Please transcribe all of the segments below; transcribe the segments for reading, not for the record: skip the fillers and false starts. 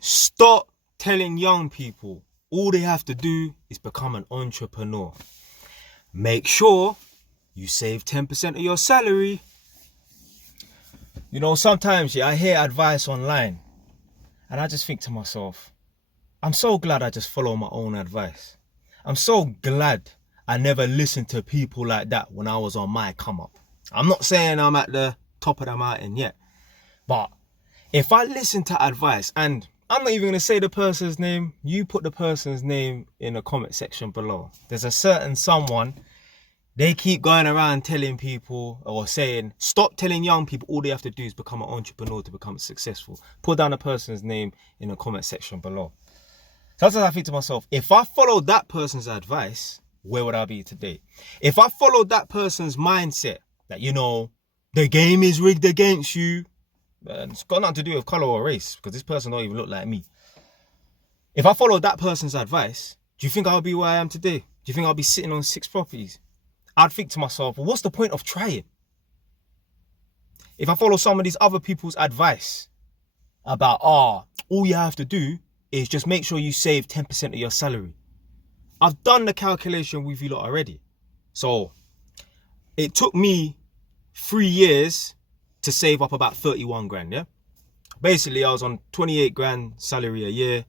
Stop telling young people all they have to do is become an entrepreneur. Make sure you save 10% of your salary. You know, sometimes I hear advice online and I just think to myself, I'm so glad I just follow my own advice. I'm so glad I never listened to people like that when I was on my come up. I'm not saying I'm at the top of the mountain yet, but if I listen to advice, and I'm not even going to say the person's name, you put the person's name in the comment section below. There's a certain someone, they keep going around telling people or saying, stop telling young people all they have to do is become an entrepreneur to become successful. Put down the person's name in the comment section below. Sometimes I think to myself, if I followed that person's advice, where would I be today? If I followed that person's mindset that, you know, the game is rigged against you, and it's got nothing to do with color or race, because this person don't even look like me. If I followed that person's advice, do you think I'll be where I am today? Do you think I'll be sitting on 6 properties? I'd think to myself, well, what's the point of trying? If I follow some of these other people's advice about, all you have to do is just make sure you save 10% of your salary. I've done the calculation with you lot already. So it took me 3 years to save up about 31 grand, yeah? Basically, I was on 28 grand salary a year,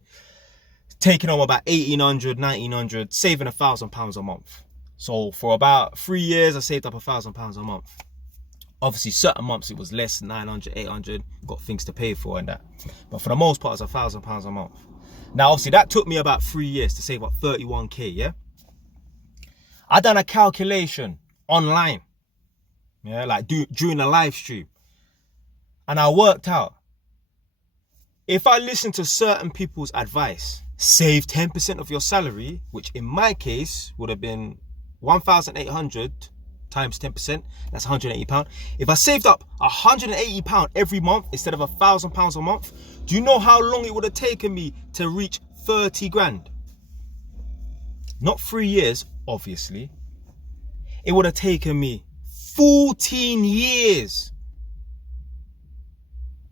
taking home about 1,800, 1,900, saving £1,000 a month. So for about 3 years, I saved up £1,000 a month. Obviously, certain months it was less, 900, 800, got things to pay for and that. But for the most part, it's £1,000 a month. Now, obviously, that took me about 3 years to save up 31k, yeah? I done a calculation online, yeah, like during a live stream. And I worked out, if I listen to certain people's advice, save 10% of your salary, which in my case would have been 1,800 times 10%, that's £180. If I saved up £180 every month instead of £1,000 a month, do you know how long it would have taken me to reach 30 grand? Not 3 years, obviously. It would have taken me 14 years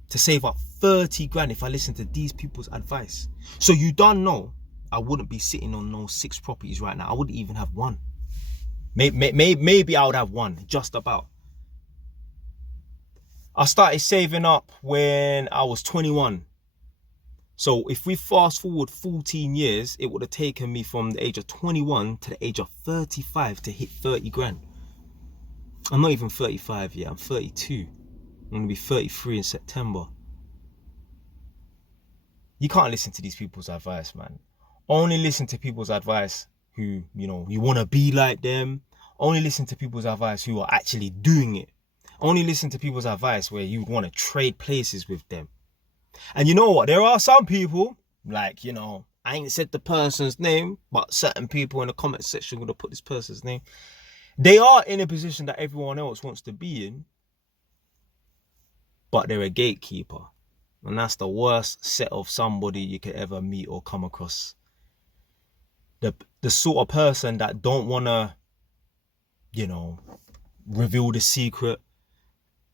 to save up 30 grand if I listened to these people's advice. So you don't know, I wouldn't be sitting on no 6 properties right now. I wouldn't even have one. Maybe I would have one, just about. I started saving up when I was 21. So if we fast forward 14 years, it would have taken me from the age of 21 to the age of 35 to hit 30 grand. I'm not even 35 yet, I'm 32. I'm going to be 33 in September. You can't listen to these people's advice, man. Only listen to people's advice who, you know, you want to be like them. Only listen to people's advice who are actually doing it. Only listen to people's advice where you would want to trade places with them. And you know what? There are some people, like, you know, I ain't said the person's name, but certain people in the comment section would have put this person's name. They are in a position that everyone else wants to be in, but they're a gatekeeper. And that's the worst set of somebody you could ever meet or come across. The sort of person that don't want to, you know, reveal the secret.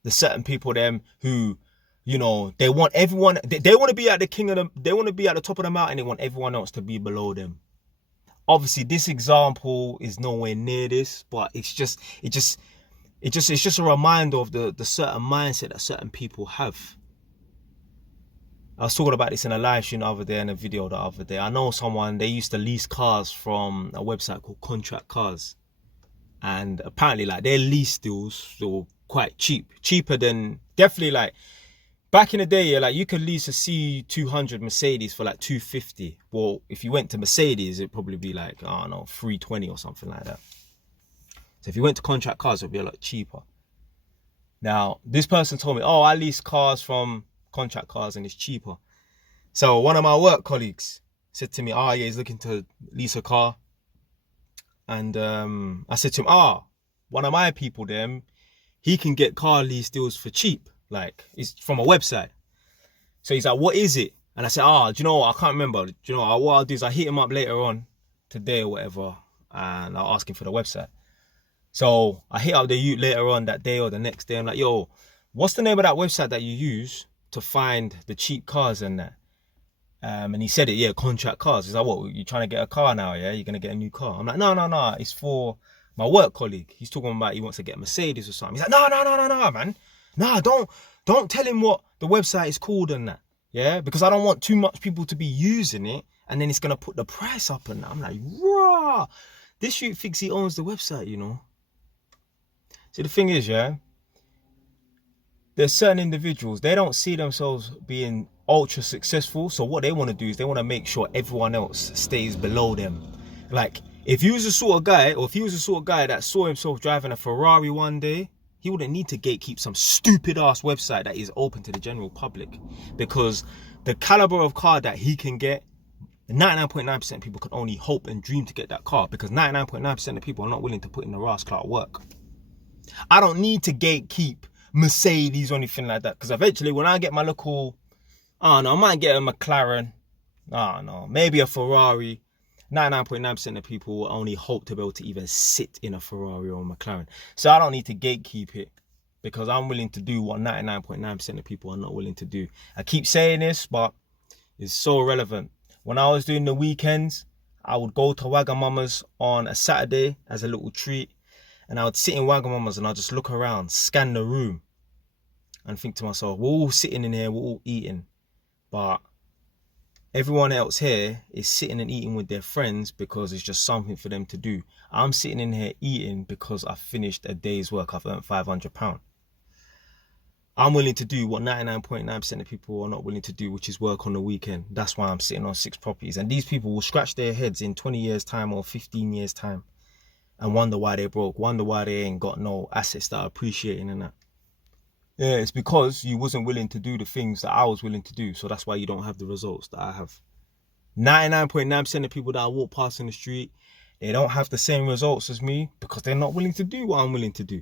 The certain people them who, you know, they want everyone, they want to be at the king of they want to be at the top of the mountain. They want everyone else to be below them. Obviously, this example is nowhere near this, but it's just a reminder of the certain mindset that certain people have. I was talking about this in a live stream the other day and a video the other day. I know someone, they used to lease cars from a website called Contract Cars. And apparently, like, their lease deals were quite cheap. Cheaper than, definitely, like, back in the day, yeah, like, you could lease a C200 Mercedes for like 250. Well, if you went to Mercedes, it'd probably be like, I don't know, 320 or something like that. So if you went to Contract Cars, it'd be a lot cheaper. Now, this person told me, oh, I lease cars from Contract Cars and it's cheaper. So one of my work colleagues said to me, oh yeah, he's looking to lease a car. And I said to him, one of my people them, he can get car lease deals for cheap. Like, it's from a website. So he's like, what is it? And I said, do you know what? I can't remember. Do you know what I'll do is I hit him up later on today or whatever, and I'll ask him for the website. So I hit up the youth later on that day or the next day. I'm like, yo, what's the name of that website that you use to find the cheap cars and that? And he said it, yeah, contract cars. He's like, what, you trying to get a car now, yeah? You're going to get a new car. I'm like, no, it's for my work colleague. He's talking about he wants to get a Mercedes or something. He's like, no, man. No, don't tell him what the website is called and that, yeah? Because I don't want too much people to be using it and then it's going to put the price up and that. I'm like, raw. This dude thinks he owns the website, you know? See, the thing is, yeah, there's certain individuals, they don't see themselves being ultra successful. So what they want to do is they want to make sure everyone else stays below them. Like, if you was the sort of guy, or if he was the sort of guy that saw himself driving a Ferrari one day, he wouldn't need to gatekeep some stupid ass website that is open to the general public. Because the caliber of car that he can get, 99.9% of people can only hope and dream to get that car, because 99.9% of people are not willing to put in the rascal work. I don't need to gatekeep Mercedes or anything like that, because eventually when I get my local, I don't know, I might get a McLaren, I don't know, maybe a Ferrari. 99.9% of people will only hope to be able to even sit in a Ferrari or a McLaren. So I don't need to gatekeep it, because I'm willing to do what 99.9% of people are not willing to do. I keep saying this, but it's so relevant. When I was doing the weekends, I would go to Wagamama's on a Saturday as a little treat, and I would sit in Wagamama's and I'd just look around, scan the room, and think to myself, we're all sitting in here, we're all eating, but everyone else here is sitting and eating with their friends because it's just something for them to do. I'm sitting in here eating because I finished a day's work. I've earned £500. I'm willing to do what 99.9% of people are not willing to do, which is work on the weekend. That's why I'm sitting on 6 properties. And these people will scratch their heads in 20 years time or 15 years time and wonder why they're broke, wonder why they ain't got no assets that are appreciating and that. Yeah, it's because you wasn't willing to do the things that I was willing to do. So that's why you don't have the results that I have. 99.9% of people that I walk past in the street, they don't have the same results as me because they're not willing to do what I'm willing to do.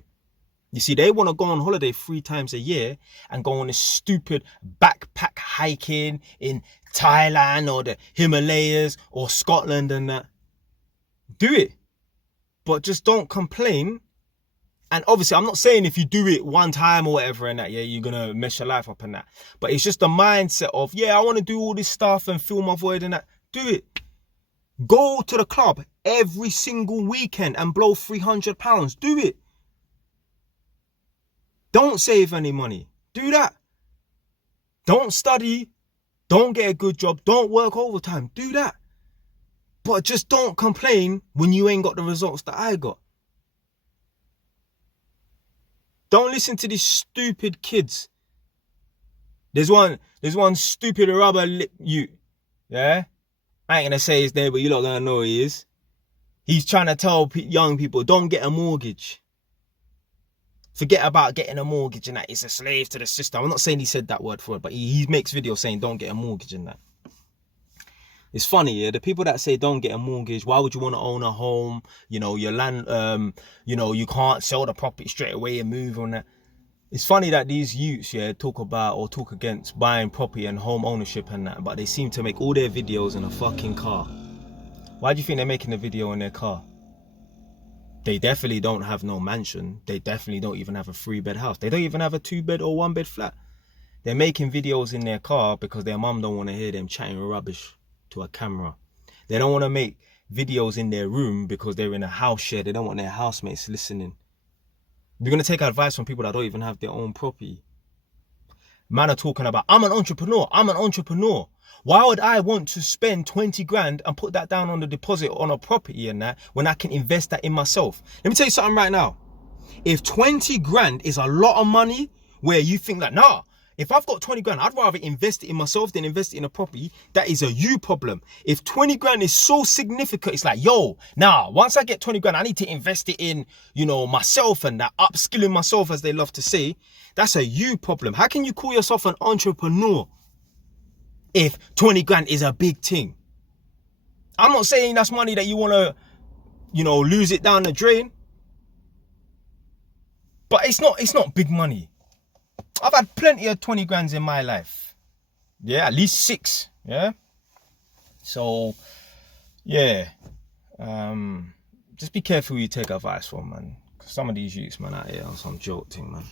You see, they want to go on holiday 3 times a year and go on this stupid backpack hiking in Thailand or the Himalayas or Scotland and that. Do it. But just don't complain. And obviously, I'm not saying if you do it one time or whatever and that, yeah, you're going to mess your life up and that. But it's just the mindset of, yeah, I want to do all this stuff and fill my void and that. Do it. Go to the club every single weekend and blow £300. Do it. Don't save any money. Do that. Don't study. Don't get a good job. Don't work overtime. Do that. But just don't complain when you ain't got the results that I got. Don't listen to these stupid kids. There's one stupid rubber lip you. Yeah? I ain't gonna say his name, but you're not gonna know who he is. He's trying to tell young people, don't get a mortgage. Forget about getting a mortgage and that. It's a slave to the system. I'm not saying he said that word for it, but he makes videos saying don't get a mortgage and that. It's funny, yeah. The people that say don't get a mortgage, why would you want to own a home? You know, your land, you know, you can't sell the property straight away and move on that. It's funny that these youths, yeah, talk about or talk against buying property and home ownership and that, but they seem to make all their videos in a fucking car. Why do you think they're making a video in their car? They definitely don't have no mansion. They definitely don't even have a 3-bed house. They don't even have a 2-bed or 1-bed flat. They're making videos in their car because their mum don't want to hear them chatting rubbish to a camera. They don't want to make videos in their room because they're in a house share. They don't want their housemates listening. They're going to take advice from people that don't even have their own property. Man are talking about, I'm an entrepreneur. I'm an entrepreneur. Why would I want to spend 20 grand and put that down on the deposit on a property and that when I can invest that in myself? Let me tell you something right now. If 20 grand is a lot of money where you think like, nah, if I've got 20 grand, I'd rather invest it in myself than invest it in a property. That is a you problem. If 20 grand is so significant, it's like, yo, nah, once I get 20 grand, I need to invest it in, you know, myself and that, upskilling myself, as they love to say. That's a you problem. How can you call yourself an entrepreneur if 20 grand is a big thing? I'm not saying that's money that you want to, you know, lose it down the drain. But it's not big money. I've had plenty of 20 grands in my life. Yeah, at least 6. Yeah. So, yeah. Just be careful who you take advice from, man. 'Cause some of these youths, man, out here on some joke thing, man.